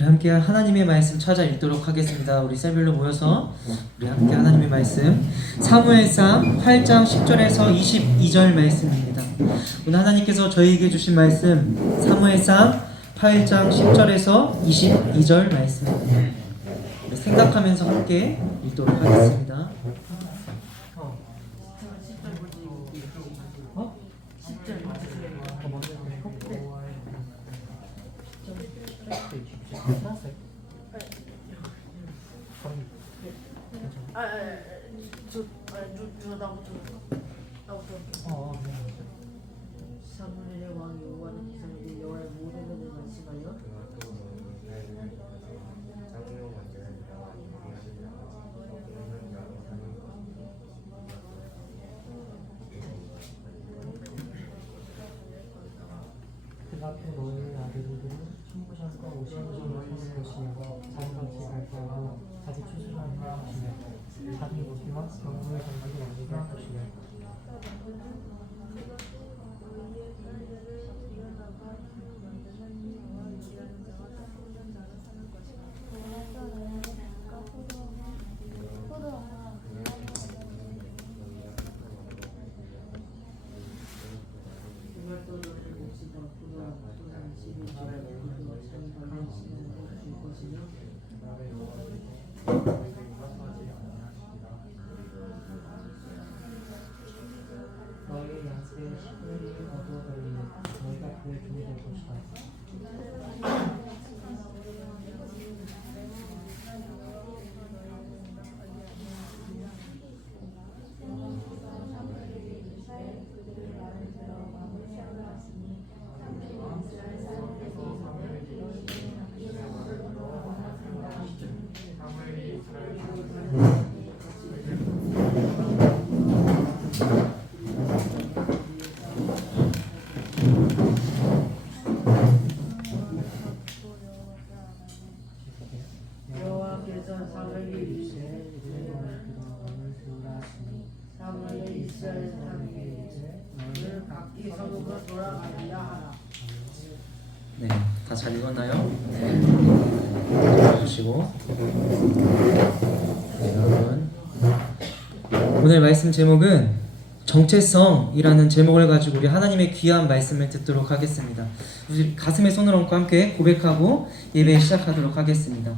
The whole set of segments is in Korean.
우리 함께 하나님의 말씀 찾아 읽도록 하겠습니다. 우리 셀별로 모여서 우리 함께 하나님의 말씀 사무엘상 8장 10절에서 22절 말씀입니다. 오늘 하나님께서 저희에게 주신 말씀 사무엘상 8장 10절에서 22절 말씀입니다. 생각하면서 함께 읽도록 하겠습니다. 사무엘의 왕 여호와는 이스라엘의 여호와의 모든 것을 말씀하여 그 앞에 너희의 아들들은 천부장과 오십부장을 하는 것이며 자기같이 발표하고 자기 추수를 하는 것이며 자기 무기와 경무의 장비를 만들게 할 것이며 너희의 양떼의 10분의 얻어들이니 너희가 그의 종이 될 것이다. 여호와께서 사무엘이 이스라엘 사람에게 너는 각기 성읍으로 돌아가야 하라. 네, 다 잘 읽었나요? 네, 읽어주시고 네, 여러분 오늘 말씀 제목은 정체성이라는 제목을 가지고 우리 하나님의 귀한 말씀을 듣도록 하겠습니다. 우리 가슴에 손을 얹고 함께 고백하고 예배 시작하도록 하겠습니다.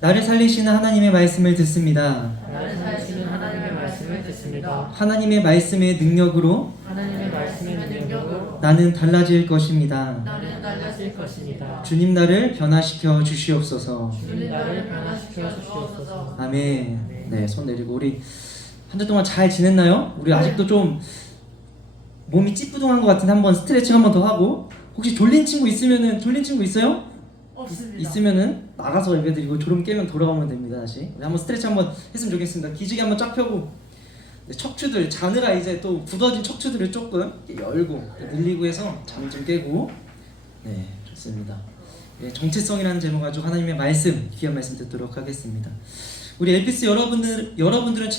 나를 살리시는 하나님의 말씀을 듣습니다. 나를 살리시는 하나님의 말씀을 듣습니다. 하나님의 말씀의 능력으로 하나님의 말씀의 능력으로 나는 달라질 것입니다. 나는 달라질 것입니다. 주님 나를 변화시켜 주시옵소서. 주님 나를 변화시켜 주시옵소서. 아멘. 네, 손 내리고 우리 한 주 동안 잘 지냈나요? 우리 아직도 좀 몸이 찌뿌둥한 것 같은데 한번 스트레칭 한번 더 하고 혹시 졸린 친구 있어요? 없습니다. 있으면은 나가서 예배드리고 졸음 깨면 돌아가면 됩니다. 다시 우리 한번 스트레칭 한번 했으면 좋겠습니다. 기지개 한번 쫙 펴고 네, 척추들 자느라 이제 또 굳어진 척추들을 조금 열고 늘리고 해서 잠 좀 깨고 네 좋습니다. 네, 정체성이라는 제목 가지고 하나님의 말씀 귀한 말씀 듣도록 하겠습니다. 우리 엘피스 여러분들은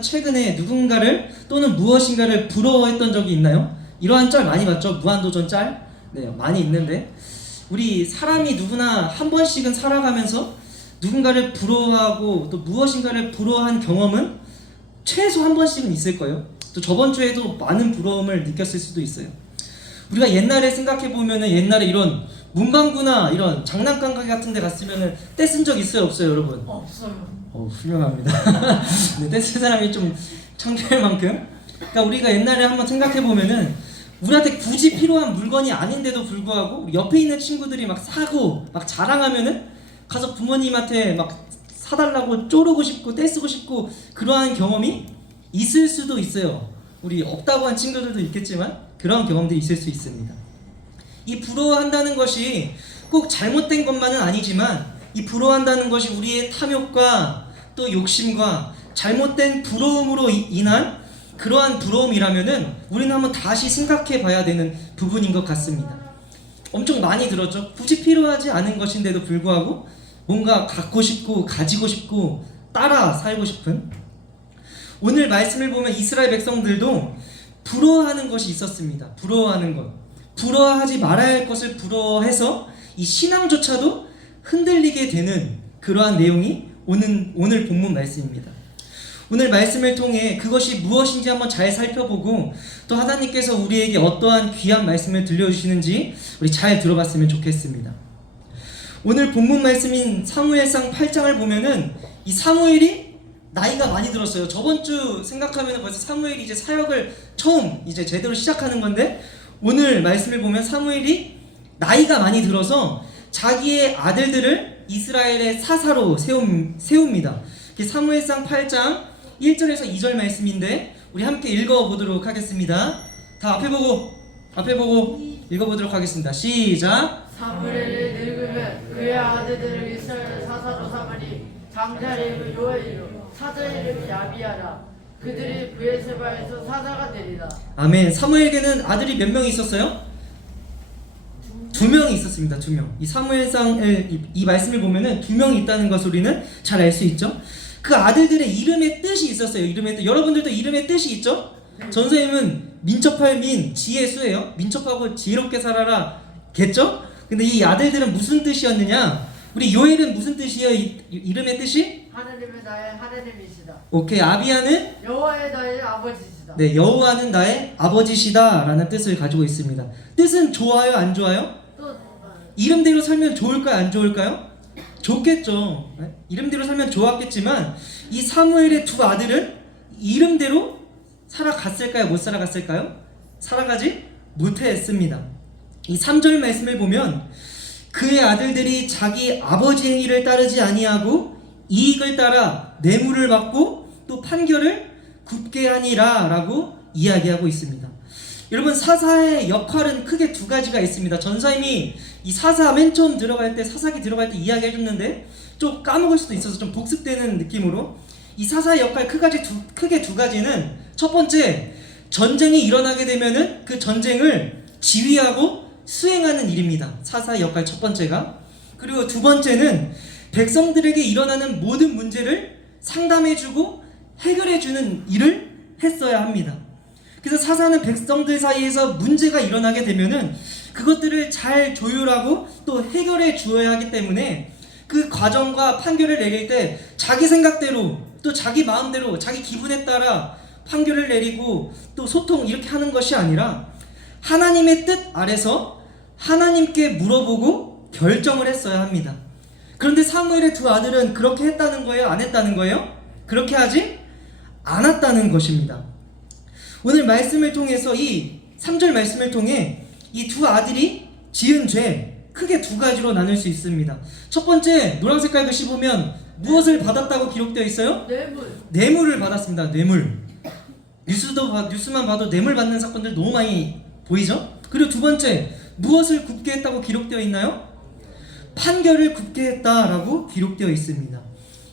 최근에 누군가를 또는 무엇인가를 부러워했던 적이 있나요? 이러한 짤 많이 봤죠? 무한도전 짤? 네, 많이 있는데 우리 사람이 누구나 한 번씩은 살아가면서 누군가를 부러워하고 또 무엇인가를 부러워한 경험은 최소 한 번씩은 있을 거예요. 또 저번 주에도 많은 부러움을 느꼈을 수도 있어요. 우리가 옛날에 생각해보면은 옛날에 이런 문방구나 이런 장난감 가게 같은 데 갔으면은 떼쓴 적 있어요? 없어요 여러분? 없어요. 훌륭합니다. 네, 떼쓴 사람이 좀 창피할 만큼. 그러니까 우리가 옛날에 한번 생각해보면은 우리한테 굳이 필요한 물건이 아닌데도 불구하고 옆에 있는 친구들이 막 사고 막 자랑하면은 가서 부모님한테 막 사달라고 쪼르고 싶고 떼쓰고 싶고 그러한 경험이 있을 수도 있어요. 우리 없다고 한 친구들도 있겠지만 그런 경험들이 있을 수 있습니다. 이 부러워한다는 것이 꼭 잘못된 것만은 아니지만 이 부러워한다는 것이 우리의 탐욕과 또 욕심과 잘못된 부러움으로 인한 그러한 부러움이라면은 우리는 한번 다시 생각해 봐야 되는 부분인 것 같습니다. 엄청 많이 들었죠. 굳이 필요하지 않은 것인데도 불구하고 뭔가 갖고 싶고 가지고 싶고 따라 살고 싶은 오늘 말씀을 보면 이스라엘 백성들도 부러워하는 것이 있었습니다. 부러워하는 것. 부러워하지 말아야 할 것을 부러워해서 이 신앙조차도 흔들리게 되는 그러한 내용이 오늘 본문 말씀입니다. 오늘 말씀을 통해 그것이 무엇인지 한번 잘 살펴보고 또 하나님께서 우리에게 어떠한 귀한 말씀을 들려주시는지 우리 잘 들어봤으면 좋겠습니다. 오늘 본문 말씀인 사무엘상 8장을 보면은 이 사무엘이 나이가 많이 들었어요. 저번 주 생각하면 벌써 사무엘이 이제 사역을 처음 이제 제대로 시작하는 건데 오늘 말씀을 보면 사무엘이 나이가 많이 들어서 자기의 아들들을 이스라엘의 사사로 세웁니다. 사무엘상 8장 1절에서 2절 말씀인데 우리 함께 읽어보도록 하겠습니다. 다 앞에 보고 읽어보도록 하겠습니다. 시작. 사무엘이 늙으면 그의 아들들을 이스라엘 사사로 삼으니 장자 이름은 요엘이요 사자 이름은 야비야라. 그들이 브에세바에서 사사가 되리라. 아멘. 사무엘에게는 아들이 몇 명이 있었어요? 2명이 있었습니다. 2명. 이 사무엘상의 이 말씀을 보면은 2명이 있다는 것을 우리는 잘 알 수 있죠. 그 아들들의 이름의 뜻이 있었어요. 이름의 뜻. 여러분들도 이름의 뜻이 있죠? 전선생님은 민첩할 민, 지혜의 수예요. 민첩하고 지혜롭게 살아라 겠죠? 근데 이 아들들은 무슨 뜻이었느냐? 우리 요엘은 무슨 뜻이에요? 이름의 뜻이? 하나님은 나의 하나님이시다. 오케이. 아비야는? 여호와의 나의 아버지시다. 네, 여호와는 나의 아버지시다 라는 뜻을 가지고 있습니다. 뜻은 좋아요? 안 좋아요? 또 이름대로 살면 좋을까요? 안 좋을까요? 좋겠죠. 네? 이름대로 살면 좋았겠지만 이 사무엘의 2 아들은 이름대로 살아갔을까요? 못 살아갔을까요? 살아가지 못했습니다. 이 3절 말씀을 보면 그의 아들들이 자기 아버지 행위를 따르지 아니하고 이익을 따라 뇌물을 받고 또 판결을 굽게 하니라 라고 이야기하고 있습니다. 여러분 사사의 역할은 크게 2가지가 있습니다. 전사님이 이 사사 맨 처음 사사기 들어갈 때 이야기 해줬는데 좀 까먹을 수도 있어서 좀 복습되는 느낌으로 이 사사의 역할 크게 2가지는 첫 번째 전쟁이 일어나게 되면은 그 전쟁을 지휘하고 수행하는 일입니다. 사사의 역할 첫 번째가. 그리고 2번째는 백성들에게 일어나는 모든 문제를 상담해주고 해결해주는 일을 했어야 합니다. 그래서 사사는 백성들 사이에서 문제가 일어나게 되면은 그것들을 잘 조율하고 또 해결해 주어야 하기 때문에 그 과정과 판결을 내릴 때 자기 생각대로 또 자기 마음대로 자기 기분에 따라 판결을 내리고 또 소통 이렇게 하는 것이 아니라 하나님의 뜻 아래서 하나님께 물어보고 결정을 했어야 합니다. 그런데 사무엘의 2 아들은 그렇게 했다는 거예요? 안 했다는 거예요? 그렇게 하지 않았다는 것입니다. 오늘 말씀을 통해서 이 3절 말씀을 통해 이 2 아들이 지은 죄 크게 2가지로 나눌 수 있습니다. 첫 번째 노란 색깔 글씨 보면 무엇을 받았다고 기록되어 있어요? 뇌물을 받았습니다. 뇌물. 뉴스만 봐도 뇌물 받는 사건들 너무 많이 보이죠? 그리고 2번째 무엇을 굽게 했다고 기록되어 있나요? 판결을 굽게 했다라고 기록되어 있습니다.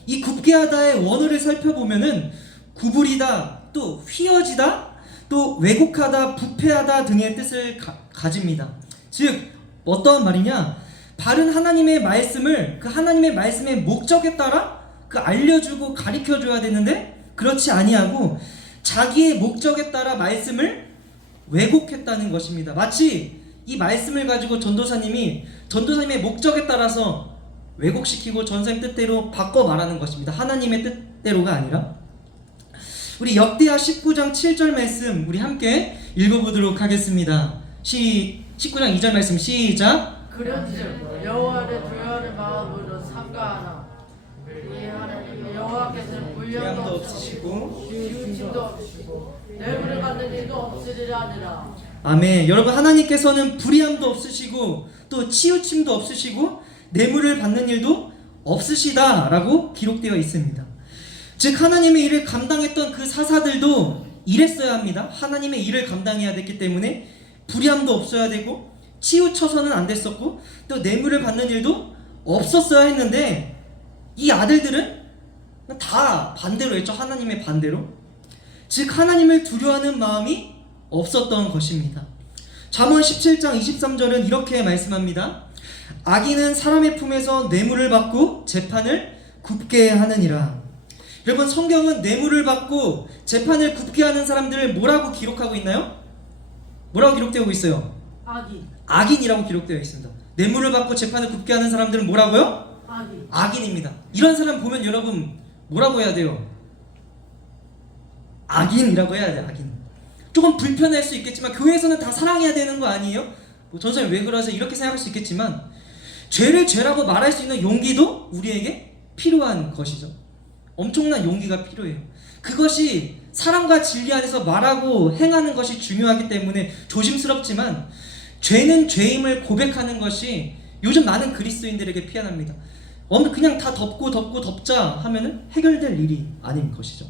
이 굽게 하다의 원어를 살펴보면은 구부리다, 또 휘어지다, 또 왜곡하다, 부패하다 등의 뜻을 가집니다. 즉 어떠한 말이냐? 바른 하나님의 말씀을 그 하나님의 말씀의 목적에 따라 그 알려주고 가르쳐줘야 되는데 그렇지 아니하고 자기의 목적에 따라 말씀을 왜곡했다는 것입니다. 마치 이 말씀을 가지고 전도사님의 목적에 따라서 왜곡시키고 전사님 뜻대로 바꿔 말하는 것입니다. 하나님의 뜻대로가 아니라. 우리 역대하 19장 7절 말씀 우리 함께 읽어보도록 하겠습니다. 19장 2절 말씀 시작. 그런즉 여호와를 두려워하는 마음으로 삼가하나 이 하나님 여호와께서는 불량도 없으시고 치우침도 없으시고 뇌물을 받는 일도 없으리라 하니라. 아멘. 여러분 하나님께서는 불의함도 없으시고 또 치우침도 없으시고 뇌물을 받는 일도 없으시다라고 기록되어 있습니다. 즉 하나님의 일을 감당했던 그 사사들도 이랬어야 합니다. 하나님의 일을 감당해야 됐기 때문에 불의함도 없어야 되고 치우쳐서는 안 됐었고 또 뇌물을 받는 일도 없었어야 했는데 이 아들들은 다 반대로 했죠. 하나님의 반대로. 즉 하나님을 두려워하는 마음이 없었던 것입니다. 잠언 17장 23절은 이렇게 말씀합니다. 악인은 사람의 품에서 뇌물을 받고 재판을 굽게 하느니라. 여러분 성경은 뇌물을 받고 재판을 굽게 하는 사람들을 뭐라고 기록하고 있나요? 뭐라고 기록되고 있어요? 악인. 악인이라고 기록되어 있습니다. 뇌물을 받고 재판을 굽게 하는 사람들은 뭐라고요? 악인. 악인입니다. 이런 사람 보면 여러분 뭐라고 해야 돼요? 악인이라고 해야 돼요. 악인. 조금 불편할 수 있겠지만 교회에서는 다 사랑해야 되는 거 아니에요? 뭐 전사님 왜 그러세요? 이렇게 생각할 수 있겠지만 죄를 죄라고 말할 수 있는 용기도 우리에게 필요한 것이죠. 엄청난 용기가 필요해요. 그것이 사랑과 진리 안에서 말하고 행하는 것이 중요하기 때문에 조심스럽지만 죄는 죄임을 고백하는 것이 요즘 많은 그리스도인들에게 피한합니다. 그냥 다 덮자 하면은 해결될 일이 아닌 것이죠.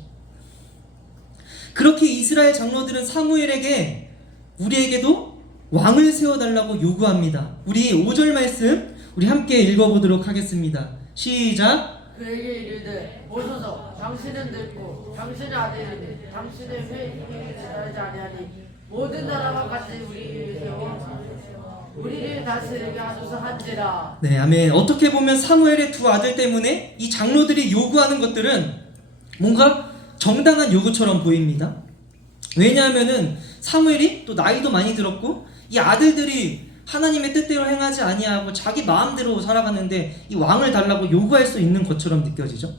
그렇게 이스라엘 장로들은 사무엘에게 우리에게도 왕을 세워달라고 요구합니다. 우리 5절 말씀 우리 함께 읽어보도록 하겠습니다. 시작. 그에게 이르되 보소서 당신은 늙고 당신의 아들이니 당신의 회의에 지나지 아니하니 모든 나라와 같이 우리를 세워 우리를 다스리게 하소서 한지라. 네, 아멘. 어떻게 보면 사무엘의 두 아들 때문에 이 장로들이 요구하는 것들은 뭔가 정당한 요구처럼 보입니다. 왜냐하면은 사무엘이 또 나이도 많이 들었고 이 아들들이 하나님의 뜻대로 행하지 아니하고 자기 마음대로 살아가는데 이 왕을 달라고 요구할 수 있는 것처럼 느껴지죠.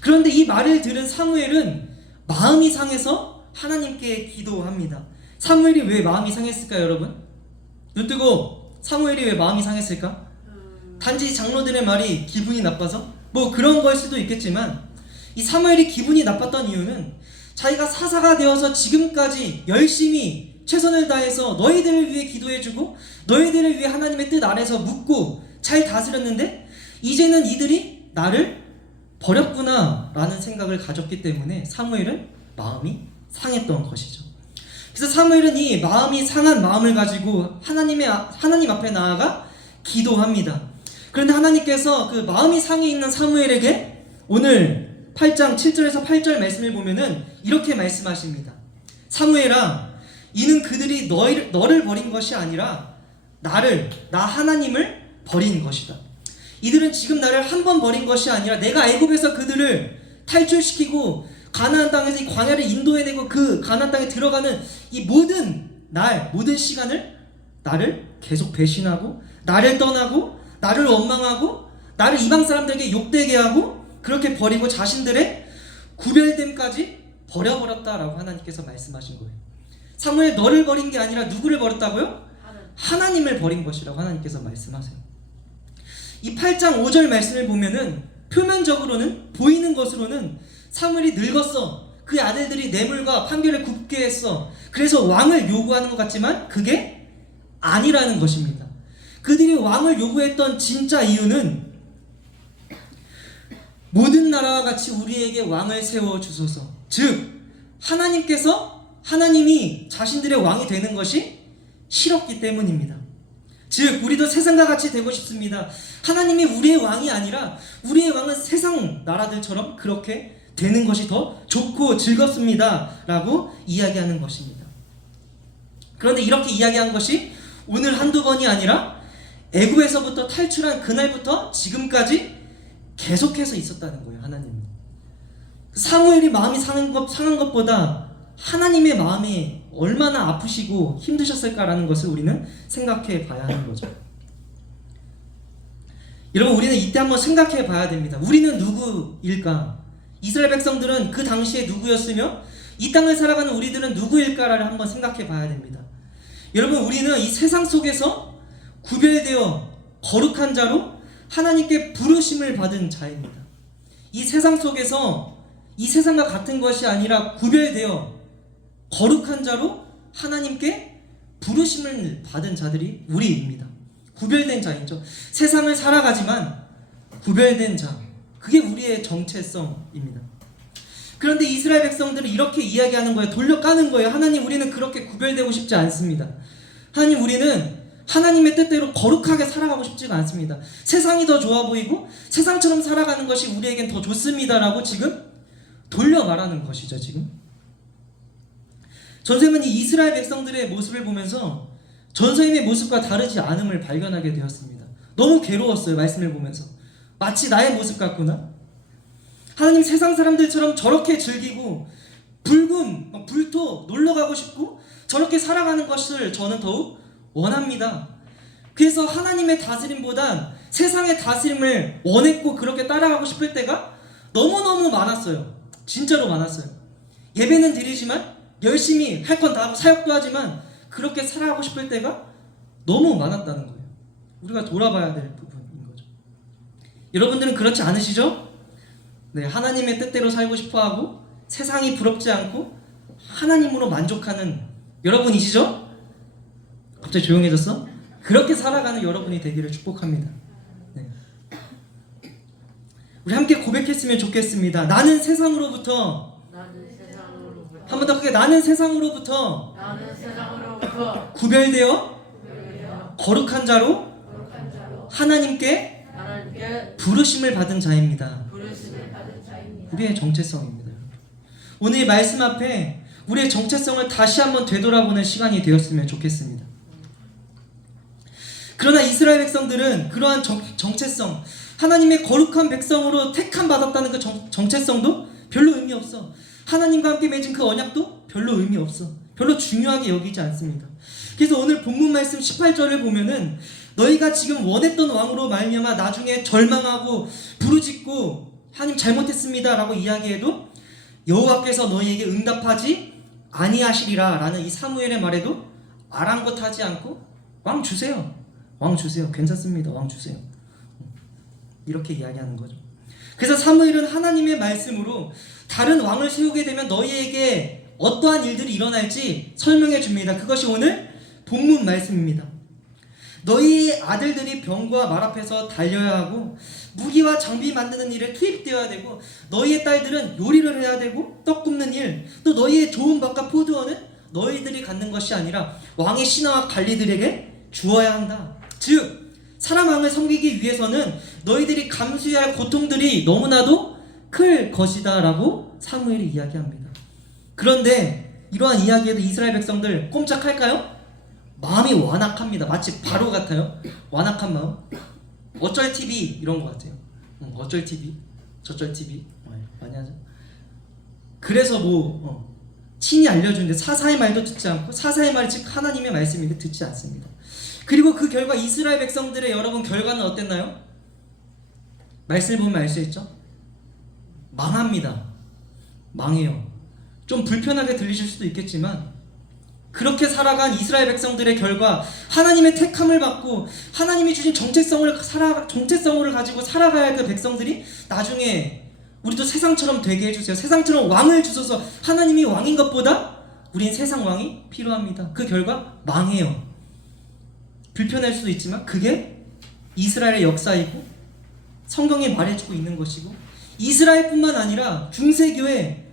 그런데 이 말을 들은 사무엘은 마음이 상해서 하나님께 기도합니다. 사무엘이 왜 마음이 상했을까요, 여러분? 눈 뜨고 사무엘이 왜 마음이 상했을까? 단지 장로들의 말이 기분이 나빠서? 뭐 그런 걸 수도 있겠지만 이 사무엘이 기분이 나빴던 이유는 자기가 사사가 되어서 지금까지 열심히 최선을 다해서 너희들을 위해 기도해주고 너희들을 위해 하나님의 뜻 아래서 묻고 잘 다스렸는데 이제는 이들이 나를 버렸구나 라는 생각을 가졌기 때문에 사무엘은 마음이 상했던 것이죠. 그래서 사무엘은 이 마음이 상한 마음을 가지고 하나님 앞에 나아가 기도합니다. 그런데 하나님께서 그 마음이 상해 있는 사무엘에게 오늘 8장 7절에서 8절 말씀을 보면은 이렇게 말씀하십니다. 사무엘아, 이는 그들이 너를 버린 것이 아니라 나 하나님을 버린 것이다. 이들은 지금 나를 한 번 버린 것이 아니라 내가 애굽에서 그들을 탈출시키고 가나안 땅에서 이 광야를 인도해내고 그 가나안 땅에 들어가는 이 모든 시간을 나를 계속 배신하고 나를 떠나고 나를 원망하고 나를 이방 사람들에게 욕되게 하고 그렇게 버리고 자신들의 구별됨까지 버려버렸다라고 하나님께서 말씀하신 거예요. 사무엘 너를 버린 게 아니라 누구를 버렸다고요? 하나님을 버린 것이라고 하나님께서 말씀하세요. 이 8장 5절 말씀을 보면은 표면적으로는 보이는 것으로는 사무엘이 늙었어. 그의 아들들이 뇌물과 판결을 굽게 했어. 그래서 왕을 요구하는 것 같지만 그게 아니라는 것입니다. 그들이 왕을 요구했던 진짜 이유는 모든 나라와 같이 우리에게 왕을 세워주소서. 즉 하나님이 자신들의 왕이 되는 것이 싫었기 때문입니다. 즉 우리도 세상과 같이 되고 싶습니다. 하나님이 우리의 왕이 아니라 우리의 왕은 세상 나라들처럼 그렇게 되는 것이 더 좋고 즐겁습니다 라고 이야기하는 것입니다. 그런데 이렇게 이야기한 것이 오늘 한두 번이 아니라 애굽에서부터 탈출한 그날부터 지금까지 계속해서 있었다는 거예요. 하나님은 사무엘이 마음이 상한 것보다 하나님의 마음이 얼마나 아프시고 힘드셨을까라는 것을 우리는 생각해 봐야 하는 거죠. 여러분, 우리는 이때 한번 생각해 봐야 됩니다. 우리는 누구일까? 이스라엘 백성들은 그 당시에 누구였으며 이 땅을 살아가는 우리들은 누구일까를 한번 생각해 봐야 됩니다. 여러분, 우리는 이 세상 속에서 구별되어 거룩한 자로 하나님께 부르심을 받은 자입니다. 이 세상 속에서 이 세상과 같은 것이 아니라 구별되어 거룩한 자로 하나님께 부르심을 받은 자들이 우리입니다. 구별된 자이죠. 세상을 살아가지만 구별된 자, 그게 우리의 정체성입니다. 그런데 이스라엘 백성들은 이렇게 이야기하는 거예요. 돌려까는 거예요. 하나님, 우리는 그렇게 구별되고 싶지 않습니다. 하나님, 우리는 하나님의 뜻대로 거룩하게 살아가고 싶지가 않습니다. 세상이 더 좋아 보이고 세상처럼 살아가는 것이 우리에겐 더 좋습니다라고 지금 돌려 말하는 것이죠. 지금 전세는 이 이스라엘 백성들의 모습을 보면서 전서인의 모습과 다르지 않음을 발견하게 되었습니다. 너무 괴로웠어요. 말씀을 보면서 마치 나의 모습 같구나. 하나님, 세상 사람들처럼 저렇게 즐기고 불토 놀러가고 싶고 저렇게 살아가는 것을 저는 더욱 원합니다. 그래서 하나님의 다스림보단 세상의 다스림을 원했고 그렇게 따라가고 싶을 때가 너무너무 많았어요. 진짜로 많았어요. 예배는 드리지만 열심히 할 건 다 하고 사역도 하지만 그렇게 살아가고 싶을 때가 너무 많았다는 거예요. 우리가 돌아봐야 될 부분인 거죠. 여러분들은 그렇지 않으시죠? 네, 하나님의 뜻대로 살고 싶어하고 세상이 부럽지 않고 하나님으로 만족하는 여러분이시죠? 갑자기 조용해졌어? 그렇게 살아가는 여러분이 되기를 축복합니다. 네. 우리 함께 고백했으면 좋겠습니다. 나는 세상으로부터 한 번 더 크게 나는 세상으로부터 구별되어 거룩한 자로 하나님께 부르심을 받은 자입니다. 우리의 정체성입니다. 오늘 이 말씀 앞에 우리의 정체성을 다시 한번 되돌아보는 시간이 되었으면 좋겠습니다. 그러나 이스라엘 백성들은 그러한 정체성, 하나님의 거룩한 백성으로 택함 받았다는 그 정체성도 별로 의미 없어. 하나님과 함께 맺은 그 언약도 별로 의미 없어. 별로 중요하게 여기지 않습니다. 그래서 오늘 본문 말씀 18절을 보면은 너희가 지금 원했던 왕으로 말미암아 나중에 절망하고 부르짖고 하나님 잘못했습니다 라고 이야기해도 여호와께서 너희에게 응답하지 아니하시리라 라는 이 사무엘의 말에도 아랑곳하지 않고 왕 주세요. 왕 주세요. 괜찮습니다. 왕 주세요. 이렇게 이야기하는 거죠. 그래서 사무엘은 하나님의 말씀으로 다른 왕을 세우게 되면 너희에게 어떠한 일들이 일어날지 설명해 줍니다. 그것이 오늘 본문 말씀입니다. 너희 아들들이 병과 말 앞에서 달려야 하고 무기와 장비 만드는 일에 투입되어야 되고 너희의 딸들은 요리를 해야 되고 떡 굽는 일, 또 너희의 좋은 밭과 포도원은 너희들이 갖는 것이 아니라 왕의 신하와 관리들에게 주어야 한다. 즉 사람 왕을 섬기기 위해서는 너희들이 감수해야 할 고통들이 너무나도 클 것이다 라고 사무엘이 이야기합니다. 그런데 이러한 이야기에도 이스라엘 백성들 꼼짝할까요? 마음이 완악합니다. 마치 바로 같아요. 완악한 마음. 어쩔 TV 이런 것 같아요. 어쩔 TV, 저쩔 TV 많이 하죠. 그래서 친히 알려주는데 사사의 말도 듣지 않고 사사의 말이 즉 하나님의 말씀인데 듣지 않습니다. 그리고 그 결과 이스라엘 백성들의 여러분 결과는 어땠나요? 말씀을 보면 알 수 있죠? 망합니다. 망해요. 좀 불편하게 들리실 수도 있겠지만 그렇게 살아간 이스라엘 백성들의 결과 하나님의 택함을 받고 하나님이 주신 정체성을 가지고 살아가야 할 그 백성들이 나중에 우리도 세상처럼 되게 해주세요. 세상처럼 왕을 주셔서 하나님이 왕인 것보다 우린 세상 왕이 필요합니다. 그 결과 망해요. 불편할 수도 있지만 그게 이스라엘의 역사이고 성경이 말해주고 있는 것이고 이스라엘뿐만 아니라 중세교회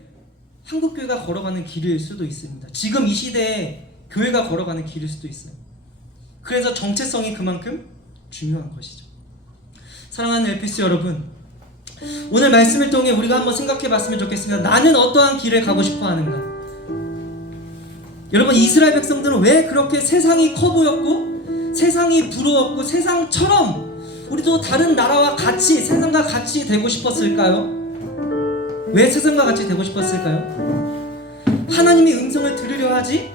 한국교회가 걸어가는 길일 수도 있습니다. 지금 이 시대에 교회가 걸어가는 길일 수도 있어요. 그래서 정체성이 그만큼 중요한 것이죠. 사랑하는 엘피스 여러분, 오늘 말씀을 통해 우리가 한번 생각해 봤으면 좋겠습니다. 나는 어떠한 길을 가고 싶어 하는가? 여러분, 이스라엘 백성들은 왜 그렇게 세상이 커 보였고 세상이 부러웠고 세상처럼 우리도 다른 나라와 같이 세상과 같이 되고 싶었을까요? 왜 세상과 같이 되고 싶었을까요? 하나님의 음성을 들으려 하지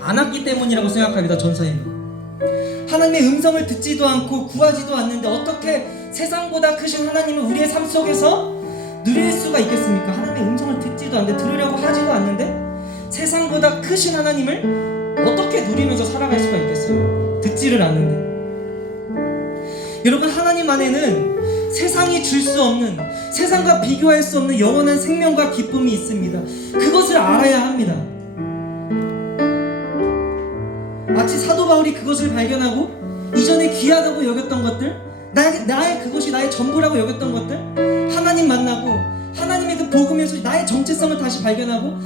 않았기 때문이라고 생각합니다. 전서에는 하나님의 음성을 듣지도 않고 구하지도 않는데 어떻게 세상보다 크신 하나님을 우리의 삶 속에서 누릴 수가 있겠습니까? 하나님의 음성을 듣지도 않는데 들으려고 하지도 않는데 세상보다 크신 하나님을 어떻게 누리면서 살아갈 수가 있겠어요? 듣지를 않는데. 여러분, 하나님 안에는 세상이 줄 수 없는, 세상과 비교할 수 없는 영원한 생명과 기쁨이 있습니다. 그것을 알아야 합니다. 마치 사도 바울이 그것을 발견하고 이전에 귀하다고 여겼던 것들, 나의 그것이 나의 전부라고 여겼던 것들, 하나님 만나고 하나님의 그 복음에서 나의 정체성을 다시 발견하고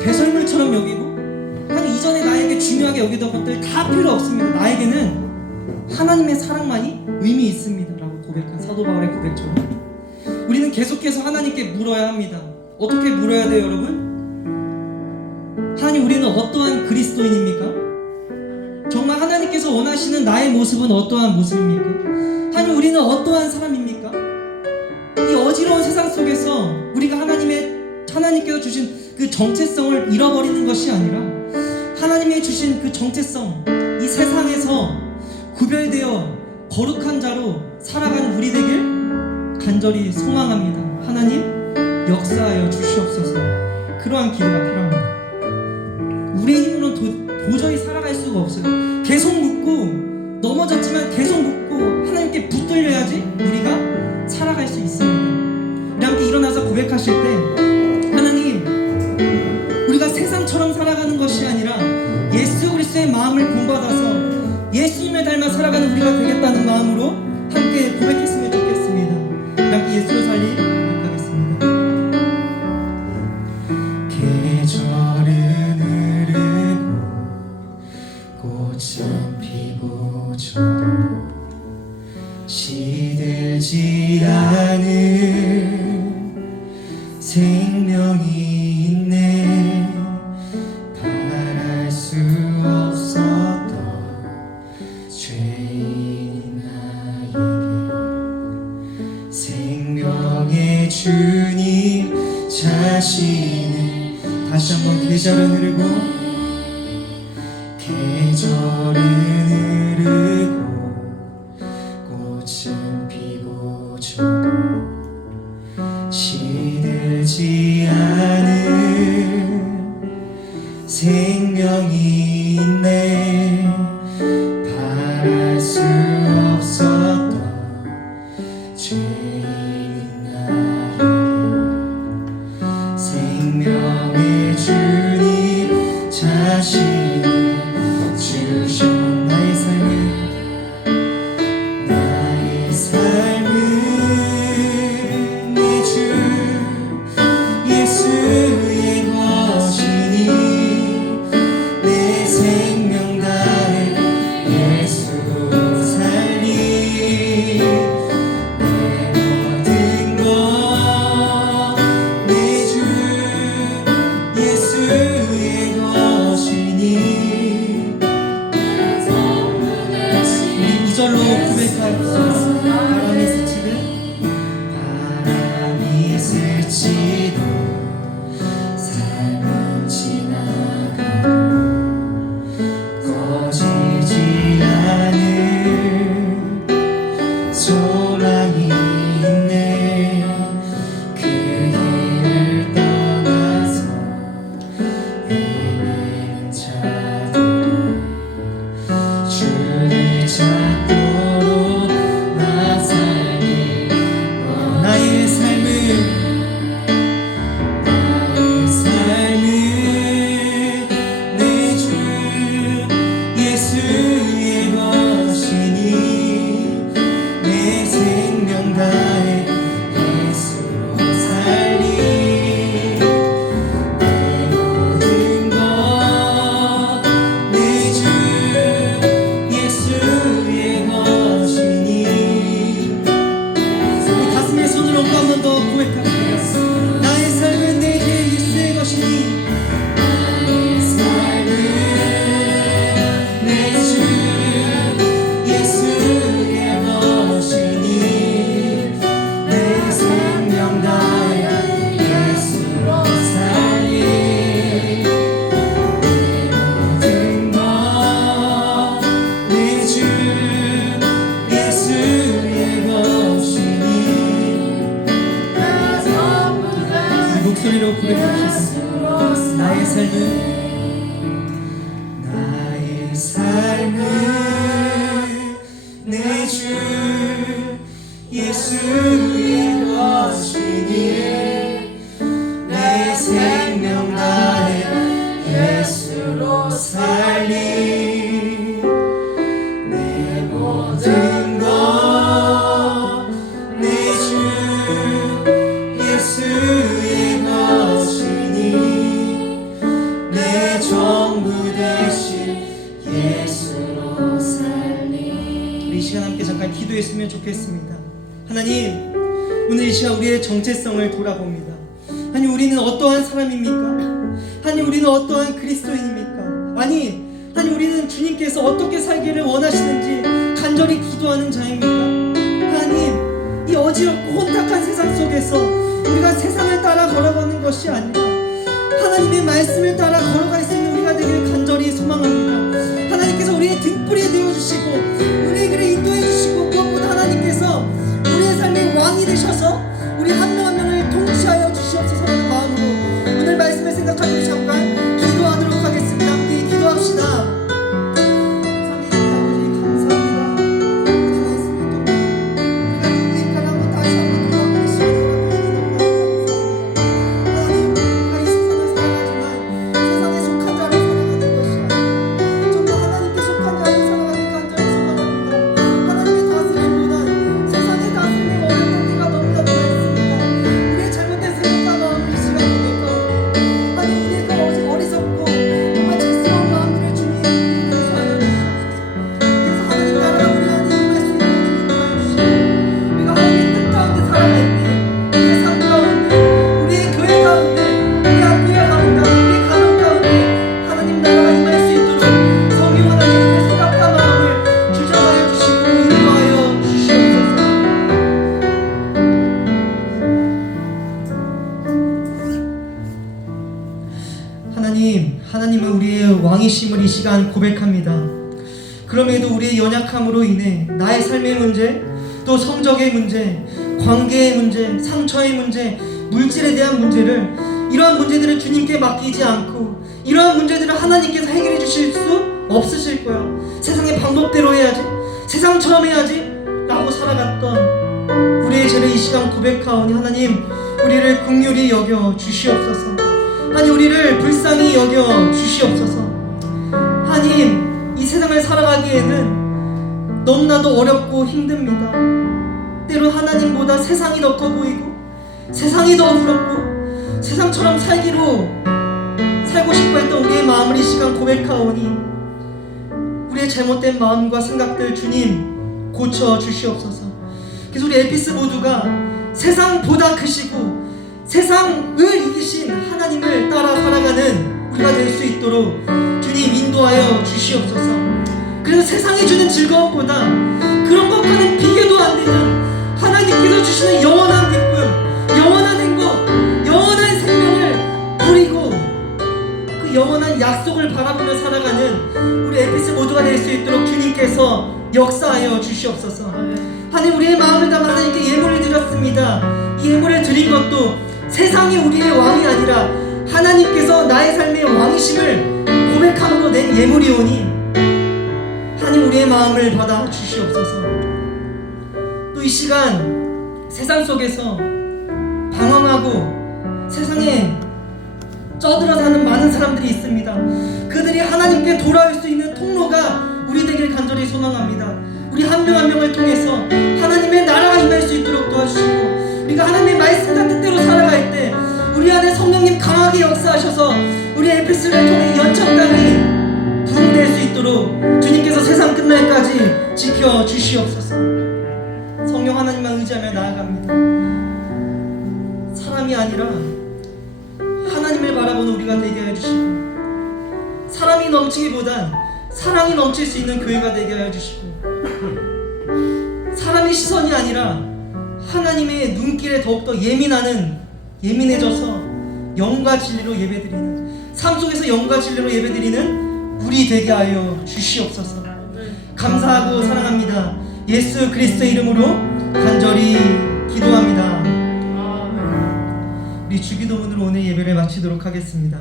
배설물처럼 여기고 하나님 이전에 나에게 중요하게 여기던 것들 다 필요 없습니다. 나에게는 하나님의 사랑만이 의미 있습니다 라고 고백한 사도 바울의 고백처럼 우리는 계속해서 하나님께 물어야 합니다. 어떻게 물어야 돼요, 여러분? 하나님, 우리는 어떠한 그리스도인입니까? 정말 하나님께서 원하시는 나의 모습은 어떠한 모습입니까? 하나님, 우리는 어떠한 사람입니까? 이 어지러운 세상 속에서 우리가 하나님께서 주신 그 정체성을 잃어버리는 것이 아니라 하나님이 주신 그 정체성, 이 세상에서 구별되어 거룩한 자로 살아가는 우리 되길 간절히 소망합니다. 하나님 역사하여 주시옵소서. 그러한 기도가 필요합니다. 우리의 힘으로는 도저히 살아갈 수가 없어요. 계속 묻고 넘어졌지만 계속 묻고 하나님께 붙들려야지 우리가 살아갈 수 있습니다. 우리 함께 일어나서 고백하실 때 하나님 우리가 세상처럼 살아가는 것이 아니라 예수 그리스도의 마음을 본받아서 예수님을 닮아 살아가는 우리가 되겠다는 마음으로 함께 고백했으면 좋겠습니다. 우리 함께 예수를 살리 고백하겠습니다. 계절은 흐르고 꽃은 피고 져도 시들지 않은 생명이 있네. 바랄 수 없었던 죄인 나에게 생명의 주님 자신을 다시 한번 계절은 흐르고 계절은 흐르고 꽃은 피고 져도 시들지 않은 생명이 있네. 바랄 수 없었던 죄인 나에게 생명의 주님 자신이 주셔. 나의 삶은 내 주 예수의 것이니 내 생명 다해 예수로 살리. 내 모든 것 내 주 예수의 것이니. 우리 2절로 고백하였습니다. 바람이 스치듯 바람이 스치도 삶은 지나가도 꺼지지 않은 소망이 있네. 그 길을 떠나서 헤매는 자도 주를 찾도록 나 살리. 나의 삶은 내 주 예수의 것이니 내 생명 다해 예수로 살리. 내 모든 것 내 주 예수의 것이니. 우리 가슴에 손을 얹고 한 번 더 고백합니다. 나의 삶은 내 주 예수의 것이니 나의 삶은 내 주 예수의 것이니 내 생명 다해 예수로 살리. 내 모든 것 내 주 예수의 것이니. 우리 목소리로 고백합시다. 나의 삶은 나의 삶은 내 주 예수의 것이니 내 생명 다해 예수로 살리. 내 모든 것 내 주 예수의 것이니 내 전부 되신 예수로 살리. 우리 이 시간 함께 잠깐 기도했으면 좋겠습니다. 하나님 오늘 이 시간 우리의 정체성을 돌아봅니다. 아니 우리는 어떠한 사람입니까? 아니 우리는 어떠한 그리스도인입니까? 아니 우리는 주님께서 어떻게 살기를 원하시는지 간절히 기도하는 자입니까? 하나님 이 어지럽고 혼탁한 세상 속에서 우리가 세상을 따라 걸어가는 것이 아니라 하나님의 말씀을 따라 걸어갈 수 있는 우리가 되길 간절히 소망합니다. 하나님께서 우리의 등불이 되어주시고 이 시간 고백합니다. 그럼에도 우리의 연약함으로 인해 나의 삶의 문제, 또 성적의 문제, 관계의 문제, 상처의 문제, 물질에 대한 문제를, 이러한 문제들을 주님께 맡기지 않고 이러한 문제들을 하나님께서 해결해 주실 수 없으실 거야. 세상의 방법대로 해야지, 세상처럼 해야지 라고 살아갔던 우리의 죄를 이 시간 고백하오니 하나님, 우리를 긍휼히 여겨 주시옵소서. 하나님, 우리를 불쌍히 여겨 주시옵소서. 하나님, 이 세상을 살아가기에는 너무나도 어렵고 힘듭니다. 때로 하나님보다 세상이 더 커 보이고 세상이 더 부럽고 세상처럼 살고 싶어 했던 우리의 마음을 이 시간 고백하오니 우리의 잘못된 마음과 생각들 주님 고쳐 주시옵소서. 그래서 우리 에피스 모두가 세상보다 크시고 세상을 이기신 하나님을 따라 살아가는 우리가 될 수 있도록 주님 인도하여 주시옵소서. 그래서 세상이 주는 즐거움보다 그런 것과는 비교도 안 되는 하나님께서 주시는 영원한 기쁨, 영원한 행복, 영원한 생명을 누리고 그 영원한 약속을 바라보며 살아가는 우리 에피스 모두가 될 수 있도록 주님께서 역사하여 주시옵소서. 하나님, 우리의 마음을 담아 하나님께 예물을 드렸습니다. 이 예물을 드린 것도 세상이 우리의 왕이 아니라 하나님께서 나의 삶의 왕이심을 고백함으로 낸 예물이오니 하나님, 우리의 마음을 받아 주시옵소서. 또 이 시간 세상 속에서 방황하고 세상에 쩌들어 사는 많은 사람들이 있습니다. 그들이 하나님께 돌아올 수 있는 통로가 우리 되길 간절히 소망합니다. 우리 한 명 한 명을 통해서 하나님의 나라가 임할 수 있도록 도와주시고, 우리가 하나님의 말씀과 뜻대로 살아갈 때 우리 안에 성령님 강하게 역사하셔서 우리 에피스를 통해 연천 땅이 부흥될 수 있도록 주님께서 세상 끝날까지 지켜주시옵소서. 성령 하나님만 의지하며 나아갑니다. 사람이 아니라 하나님을 바라보는 우리가 되게 하여 주시고, 사람이 넘치기보단 사랑이 넘칠 수 있는 교회가 되게 하여 주시고, 사람의 시선이 아니라 하나님의 눈길에 더욱더 예민해져서 영과 진리로 예배드리는, 삶 속에서 영과 진리로 예배드리는 우리 되게 하여 주시옵소서. 감사하고 사랑합니다. 예수 그리스도의 이름으로 간절히 기도합니다. 우리 주기도문으로 오늘 예배를 마치도록 하겠습니다.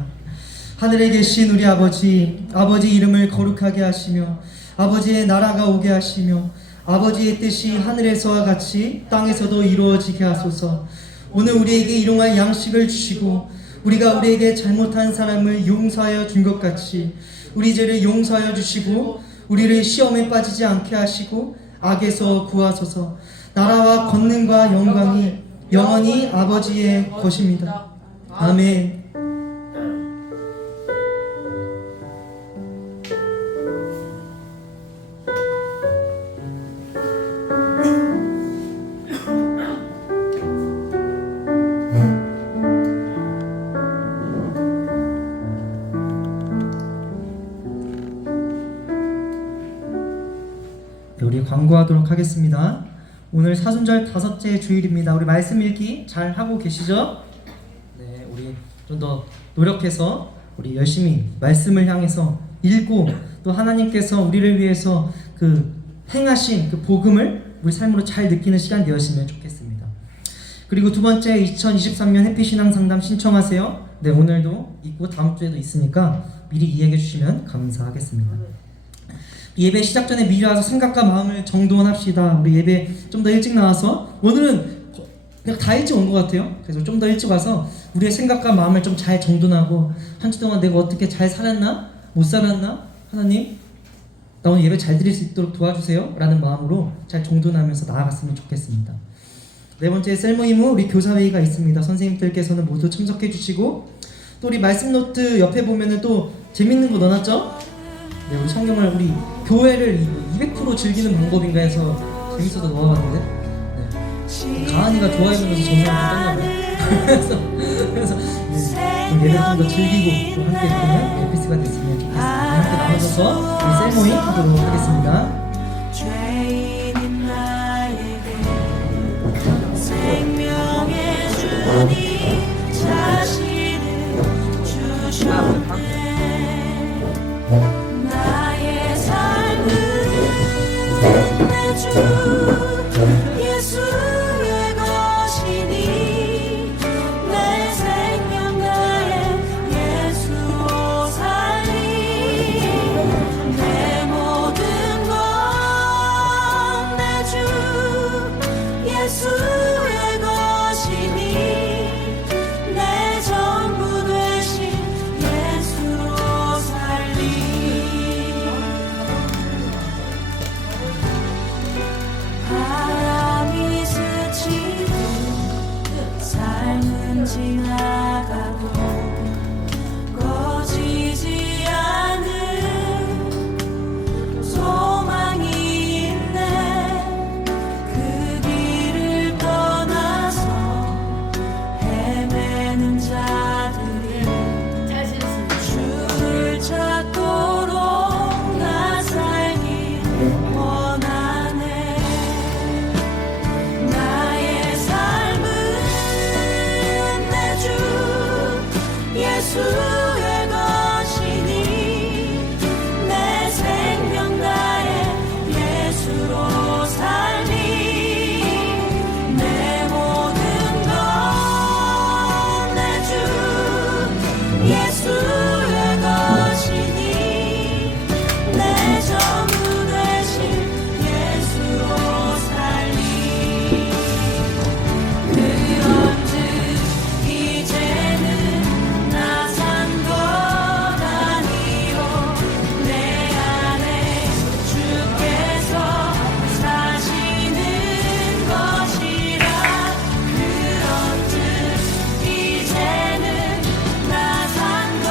하늘에 계신 우리 아버지, 아버지 이름을 거룩하게 하시며 아버지의 나라가 오게 하시며 아버지의 뜻이 하늘에서와 같이 땅에서도 이루어지게 하소서. 오늘 우리에게 일용할 양식을 주시고 우리가 우리에게 잘못한 사람을 용서하여 준 것 같이 우리 죄를 용서하여 주시고 우리를 시험에 빠지지 않게 하시고 악에서 구하소서. 나라와 권능과 영광이 영원히 아버지의 것입니다. 아멘. 우리 광고하도록 하겠습니다. 오늘 사순절 5째 주일입니다. 우리 말씀 읽기 잘 하고 계시죠? 네, 우리 좀 더 노력해서 우리 열심히 말씀을 향해서 읽고 또 하나님께서 우리를 위해서 그 행하신 그 복음을 우리 삶으로 잘 느끼는 시간 되었으면 좋겠습니다. 그리고 두 번째, 2023년 해피신앙상담 신청하세요. 네, 오늘도 있고 다음 주에도 있으니까 미리 이야기해 주시면 감사하겠습니다. 예배 시작 전에 미리 와서 생각과 마음을 정돈합시다. 우리 예배 좀 더 일찍 나와서, 오늘은 그냥 다 일찍 온 것 같아요. 그래서 좀 더 일찍 와서 우리의 생각과 마음을 좀 잘 정돈하고, 한 주 동안 내가 어떻게 잘 살았나? 못 살았나? 하나님, 나 오늘 예배 잘 드릴 수 있도록 도와주세요 라는 마음으로 잘 정돈하면서 나아갔으면 좋겠습니다. 네 번째, 셀모임은 우리 교사회의가 있습니다. 선생님들께서는 모두 참석해 주시고, 또 우리 말씀 노트 옆에 보면은 또 재밌는 거 넣어놨죠? 네, 우리 성경을 우리 교회를 200% 즐기는 방법인가 해서 재밌어서 넣어봤는데, 네, 가은이가 좋아해보면서 정말 떴나봐요. 그래서 예배를 좀 더 즐기고 또 함께 보는 에피스가 됐으면 좋겠습니다. 함께 나눠서 우리 셀모임 하도록 하겠습니다. 죄인인 나에게 생명의 주님 자신을 주셨네. 예수의 것이니 내 생명 나의 예수로 살리 내 모든 것 내 주 예수의 것이니 내 전부 되신 예수로 살리 바람이 스치듯 삶은 지나가도 꺼지지 않은 소망이 있네 그 길을 떠나서 헤매는 자들이 주를 찾도록 나 살기 원하네 나의 삶은 내 주 예수의 것이니 내 생명 나의 예수로 살리 내 모든 것 내 주 예수의 것이니 내 전부 되신 예수로 살리 그런즉 이제는 나 산 것 아니요 내 안에 주께서 사시는 것이라 그런즉 이제는 나 산 것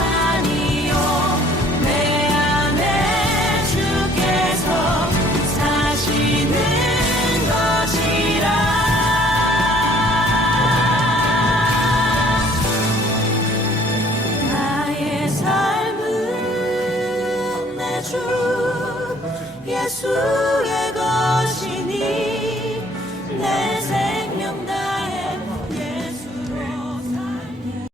아니요 내 안에 주께서 사시는 것이라 나의 삶은 내 주 예수의 것이니 내